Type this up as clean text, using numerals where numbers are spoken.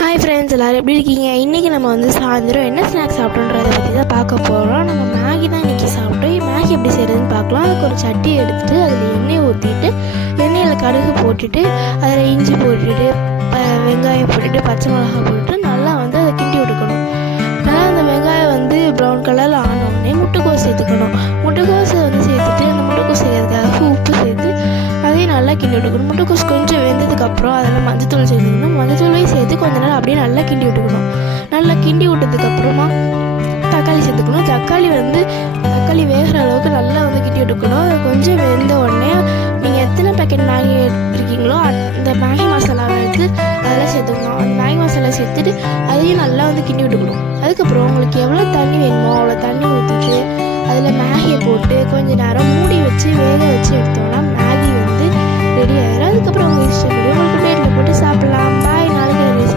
Hi friends, எல்லோரும் எப்படி இருக்கீங்க? இன்றைக்கி நம்ம சாயந்தரம் என்ன ஸ்நாக்ஸ் சாப்பிட்டோன்றதை பற்றி தான் பார்க்க போகிறோம். நம்ம மேகி தான் இன்றைக்கி சாப்பிட்டோம். மேகி எப்படி செய்கிறதுன்னு பார்க்கலாம். அதுக்கு ஒரு சட்டி எடுத்துகிட்டு அதில் எண்ணெய் ஊற்றிட்டு எண்ணெயில் கடுகு போட்டுட்டு அதில் இஞ்சி போட்டுட்டு வெங்காயம் போட்டுட்டு பச்சை மிளகாய் போட்டுட்டு நல்லா அதை கிண்டி விட்டுக்கணும். நல்லா அந்த வெங்காயம் ப்ரௌன் கலரில் ஆனோடனே முட்டைக்கோஸ் சேர்த்துக்கணும். முட்டைக்கோஸை சேர்த்துட்டு அந்த முட்டைக்கோஸ் செய்கிறதுக்காக உப்பு சேர்த்து அதையும் நல்லா கிண்டி விட்டுக்கணும். முட்டைக்கோஸ் கொஞ்சம் வெந்ததுக்கப்புறம் அதில் மஞ்சத்தூள் சேர்த்துக்கணும். மஞ்சத்தூளையும் சேர்த்து கொஞ்ச நேரம் அப்படியே நல்லா கிண்டி விட்டுக்கணும். நல்லா கிண்டி விட்டதுக்கப்புறமா தக்காளி சேர்த்துக்கணும். தக்காளி வேகிற அளவுக்கு நல்லா கிண்டி விட்டுக்கணும். அது கொஞ்சம் வெந்த உடனே நீங்கள் எத்தனை பேக்கெட் மேகி எடுத்துருக்கீங்களோ அந்த மேகி மசாலாவை எடுத்து அதெல்லாம் சேர்த்துக்கணும். அந்த மேகி மசாலா சேர்த்துட்டு அதையும் நல்லா கிண்டி விட்டுக்கணும். அதுக்கப்புறம் உங்களுக்கு எவ்வளோ தண்ணி வேணுமோ அவ்வளோ தண்ணி ஊற்றிட்டு அதில் மேகியை போட்டு கொஞ்சம் நேரம் மூடி வச்சு வேக வச்சு எடுத்தோம்னா மேகி ரெடி ஆயிடும். அதுக்கப்புறம் உங்கள் இஷ்டப்படி உங்களுக்கு பிளேட்டில் போட்டு சாப்பிட்லாம்.